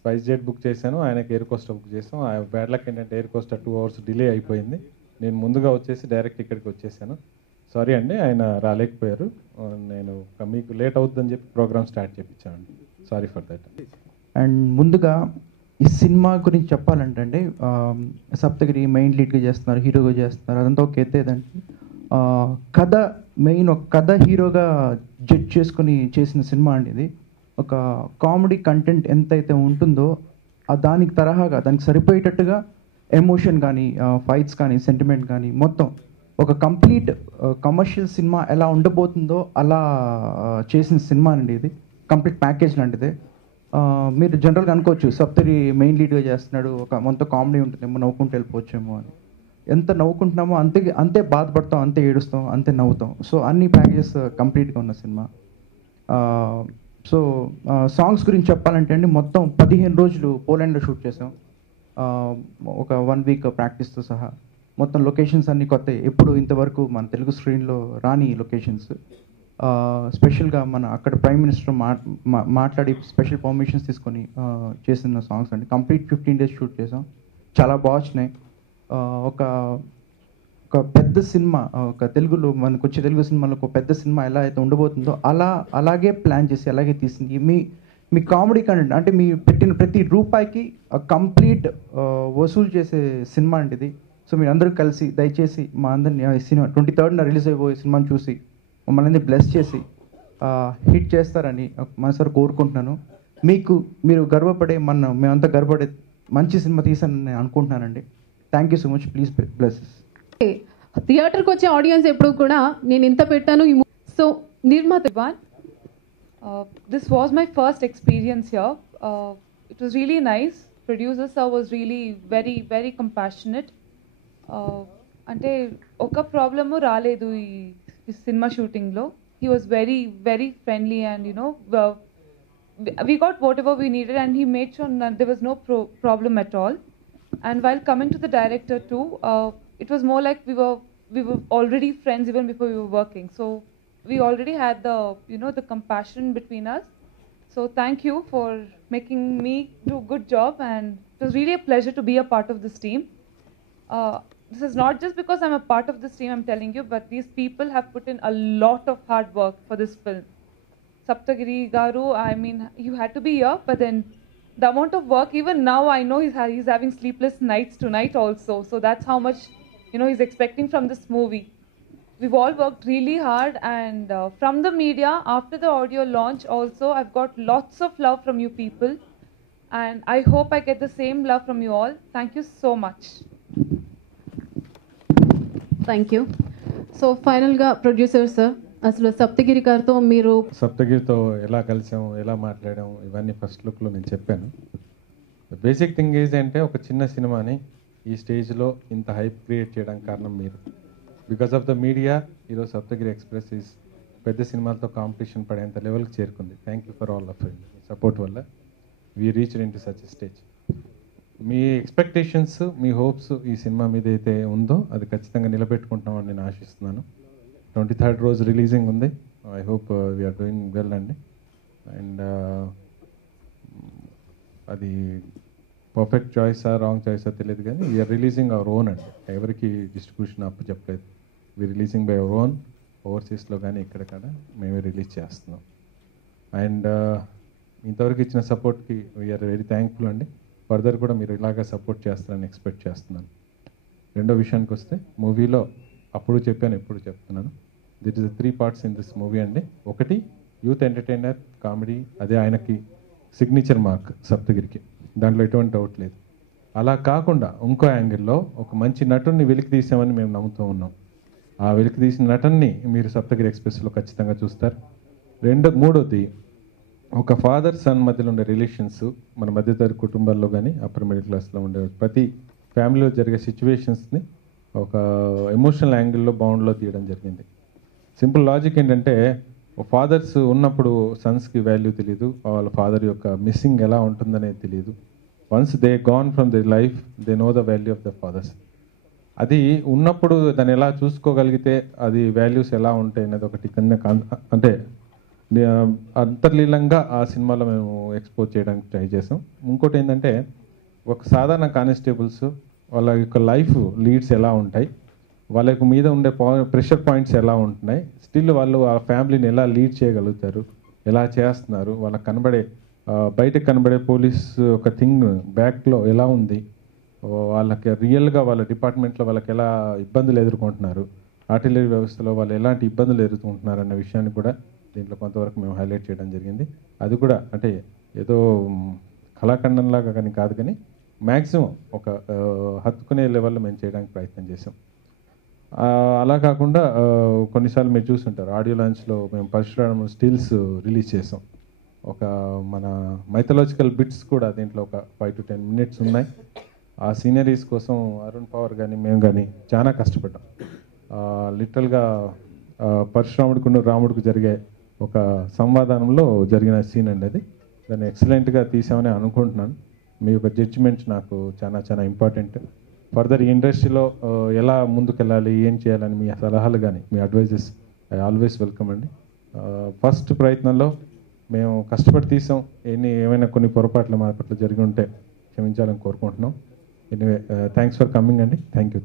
Spice jet book చేశాను, ఆయనకి air Costa book చేసాం. ఆ బ్యాడ్ లక్ ఏంటంటే ఎయిర్ కోస్టా 2 hours డిలే అయిపోయింది. నేను ముందుగా వచ్చేసి డైరెక్ట్ ఇక్కడికి వచ్చేసాను. సారీ అండి, ఆయన రాలేకపోయారు. నేను మీకు లేట్ అవుతుందని చెప్పి ప్రోగ్రామ్ స్టార్ట్ చేయించాను. Sorry for that. అండ్ ముందుగా ఈ సినిమా గురించి చెప్పాలంటే అండి, సప్తగిరి మెయిన్ లీడ్గా చేస్తున్నారు, హీరోగా చేస్తున్నారు, అదంతా ఒక ఎత్తేదండి. కథ మెయిన్, ఒక కథ హీరోగా జడ్జ్ చేసుకుని చేసిన సినిమా అండి ఇది. ఒక కామెడీ కంటెంట్ ఎంతైతే ఉంటుందో దానికి తరహాగా, దానికి సరిపోయేటట్టుగా ఎమోషన్ కానీ, ఫైట్స్ కానీ, సెంటిమెంట్ కానీ, మొత్తం ఒక కంప్లీట్ కమర్షియల్ సినిమా ఎలా ఉండబోతుందో అలా చేసిన సినిమా అండి ఇది. కంప్లీట్ ప్యాకేజ్ లాంటిదే. మీరు జనరల్గా అనుకోవచ్చు సప్తగిరి మెయిన్ లీడ్గా చేస్తున్నాడు, ఒక మొత్తం కామెడీ ఉంటుందేమో, నవ్వుకుంటూ వెళ్ళిపోవచ్చేమో అని. ఎంత నవ్వుకుంటున్నామో అంతే బాధపడతాం, అంతే ఏడుస్తాం, అంతే నవ్వుతాం. సో అన్ని ప్యాకేజెస్ కంప్లీట్గా ఉన్న సినిమా. సో సాంగ్స్ గురించి చెప్పాలంటే అండి, మొత్తం 15 రోజులు పోలాండ్లో షూట్ చేసాం. ఒక 1 week ప్రాక్టీస్తో సహా. మొత్తం లొకేషన్స్ అన్నీ కొత్త, ఎప్పుడు ఇంతవరకు మన తెలుగు స్క్రీన్లో రాని లొకేషన్స్. స్పెషల్గా మన అక్కడ ప్రైమ్ మినిస్టర్ మాట్లాడి స్పెషల్ పర్మిషన్స్ తీసుకొని చేసిన సాంగ్స్ అండి. కంప్లీట్ 15 days షూట్ చేసాం. చాలా బాగా వచ్చినాయి. ఒక పెద్ద సినిమా, ఒక తెలుగులో మనకు వచ్చే తెలుగు సినిమాలో ఒక పెద్ద సినిమా ఎలా అయితే ఉండబోతుందో అలాగే ప్లాన్ చేసి అలాగే తీసింది. మీ కామెడీ కంటెంట్ అంటే మీ పెట్టిన ప్రతి రూపాయికి కంప్లీట్ వసూలు చేసే సినిమా అండి ఇది. సో మీరు అందరూ కలిసి దయచేసి మా అందరిని సినిమా 23rd రిలీజ్ అయిపోయే సినిమాని చూసి మమ్మల్ని బ్లెస్ చేసి హిట్ చేస్తారని మనసారి కోరుకుంటున్నాను. మీరు గర్వపడే, మేమంతా గర్వపడే మంచి సినిమా తీసానని నేను అనుకుంటున్నానండి. Thank you so much. Please bless. థియేటర్కి వచ్చే ఆడియన్స్ ఎప్పుడు కూడా నేను ఇంత పెట్టాను. సో నిర్మాత, this was my first experience here. It was really nice. Producer sir was really very, very compassionate. అంటే ఒక ప్రాబ్లము రాలేదు ఈ సినిమా షూటింగ్లో. He was very, very friendly and we got whatever we needed and he made sure there was no problem at all. And while coming to the director too, it was more like we were already friends even before we were working. So we already had the compassion between us. So thank you for making me do a good job, and it was really a pleasure to be a part of this team. This is not just because I'm a part of this team, I'm telling you, but these people have put in a lot of hard work for this film. Saptagiri Garu, I mean, you had to be here, but then the amount of work, even now I know he's having sleepless nights tonight also. So that's how much he's expecting from this movie. We've all worked really hard, and from the media, after the audio launch also, I've got lots of love from you people, and I hope I get the same love from you all. Thank you so much. Thank you. So ఫైనల్గా producer sir, అసలు సప్తగిరి గారితో మీరు సప్తగిరితో ఎలా కలిసాము, ఎలా మాట్లాడాము, ఇవన్నీ first లుక్లో నేను చెప్పాను. బేసిక్ థింగ్ ఏంటంటే, ఒక చిన్న సినిమాని ఈ స్టేజ్లో ఇంత హైప్ క్రియేట్ చేయడానికి కారణం మీరు. బికాస్ ఆఫ్ ద మీడియా ఈరోజు సప్తగిరి ఎక్స్ప్రెస్ ఈజ్ పెద్ద సినిమాలతో కాంపిటీషన్ పడేంత లెవెల్కి చేరుకుంది. Thank you for all of support వల్ల we reached in to such stage. మీ ఎక్స్పెక్టేషన్స్, మీ హోప్స్ ఈ సినిమా మీద అయితే ఉందో అది ఖచ్చితంగా నిలబెట్టుకుంటామని నేను ఆశిస్తున్నాను. 23rd రోజు రిలీజింగ్ ఉంది. I hope we are doing well అండి. అండ్ అది పర్ఫెక్ట్ చాయిసా రాంగ్ చాయిసా తెలియదు, కానీ వీఆర్ రిలీజింగ్ అవర్ ఓన్ అండి. ఎవరికి డిస్ట్రిబ్యూషన్ అప్పు చెప్పలేదు. We are releasing by our own. ఓవర్సీస్లో కానీ ఇక్కడ కూడా మేమే రిలీజ్ చేస్తున్నాం. అండ్ ఇంతవరకు ఇచ్చిన సపోర్ట్కి వీఆర్ వెరీ థ్యాంక్ఫుల్ అండి. ఫర్దర్ కూడా మీరు ఇలాగా సపోర్ట్ చేస్తారని ఎక్స్పెక్ట్ చేస్తున్నాను. రెండో విషయానికి వస్తే, మూవీలో అప్పుడు చెప్పాను, ఎప్పుడు చెప్తున్నాను, that is 3 parts in this movie అండి. ఒకటి యూత్ ఎంటర్టైనర్ కామెడీ, అదే ఆయనకి సిగ్నేచర్ మార్క్ సప్తగిరికి, దాంట్లో ఎటువంటి డౌట్ లేదు. అలా కాకుండా ఇంకో యాంగిల్లో ఒక మంచి నటుడిని వెలికి తీసామని మేము నమ్ముతూ ఉన్నాం. ఆ వెలికి తీసిన నటుడిని మీరు సప్తగిరి ఎక్స్ప్రెస్లో ఖచ్చితంగా చూస్తారు. మూడోది, ఒక ఫాదర్ సన్ మధ్యలో ఉండే రిలేషన్స్, మన మధ్యతరగతి కుటుంబాల్లో కానీ అప్పర్ మిడిల్ క్లాస్లో ఉండే ప్రతి ఫ్యామిలీలో జరిగే సిచ్యువేషన్స్ని ఒక ఎమోషనల్ యాంగిల్లో బౌండ్లో తీయడం జరిగింది. సింపుల్ లాజిక్ ఏంటంటే, ఫాదర్స్ ఉన్నప్పుడు సన్స్కి వాల్యూ తెలియదు, వాళ్ళ ఫాదర్ యొక్క మిస్సింగ్ ఎలా ఉంటుందనేది తెలియదు. Once they gone from the life, they know the value of the fathers. అది ఉన్నప్పుడు దాన్ని ఎలా చూసుకోగలిగితే అది వాల్యూస్ ఎలా ఉంటాయి అనేది ఒకటి కింద అంటే అంతర్లీనంగా ఆ సినిమాలో మేము ఎక్స్పోజ్ చేయడానికి ట్రై చేసాం. ఇంకోటి ఏంటంటే ఒక సాధారణ కానిస్టేబుల్స్ వాళ్ళ యొక్క లైఫ్ లీడ్స్ ఎలా ఉంటాయి, వాళ్ళ యొక్క మీద ఉండే ప్రెషర్ పాయింట్స్ ఎలా ఉంటున్నాయి, స్టిల్ వాళ్ళు ఆ ఫ్యామిలీని ఎలా లీడ్ చేయగలుగుతారు, ఎలా చేస్తున్నారు, వాళ్ళకి కనబడే బయటకు కనబడే పోలీస్ ఒక థింగ్ బ్యాక్లో ఎలా ఉంది, వాళ్ళకి రియల్గా వాళ్ళ డిపార్ట్మెంట్లో వాళ్ళకి ఎలా ఇబ్బందులు ఎదుర్కొంటున్నారు, ఆర్టిలరీ వ్యవస్థలో వాళ్ళు ఎలాంటి ఇబ్బందులు ఎదుర్కొంటున్నారు అన్న విషయాన్ని కూడా దీంట్లో కొంతవరకు మేము హైలైట్ చేయడం జరిగింది. అది కూడా అంటే ఏదో కళాఖండంలాగా కానీ కాదు, కానీ మ్యాక్సిమం ఒక హత్తుకునే లెవెల్లో మేము చేయడానికి ప్రయత్నం చేసాం. అలా కాకుండా కొన్నిసార్లు మీరు చూస్తుంటారు ఆడియో లాంచ్లో మేము పరశురామ స్టిల్స్ రిలీజ్ చేసాం. ఒక మన మైథలాజికల్ బిట్స్ కూడా దీంట్లో ఒక 5 to 10 minutes ఉన్నాయి. ఆ సీనరీస్ కోసం అరుణ్ పవర్ కానీ మేము కానీ చాలా కష్టపడ్డాం. లిటరల్గా పరశురాముడికి రాముడికి జరిగే ఒక సంవాదంలో జరిగిన సీన్ అండి అది. దాన్ని ఎక్సలెంట్గా తీసామని అనుకుంటున్నాను. మీ యొక్క జడ్జిమెంట్ నాకు చాలా చాలా ఇంపార్టెంట్. ఫర్దర్ ఈ ఇండస్ట్రీలో ఎలా ముందుకెళ్ళాలి, ఏం చేయాలని మీ సలహాలు కానీ మీ అడ్వైజెస్ ఐ ఆల్వేస్ వెల్కమ్ అండి. ఫస్ట్ ప్రయత్నంలో మేము కష్టపడి తీసాం. ఏమైనా కొన్ని పొరపాట్లు మా పట్ల జరిగి ఉంటే క్షమించాలని కోరుకుంటున్నాం. ఎనీవే థ్యాంక్స్ ఫర్ కమింగ్ అండి. Thank you.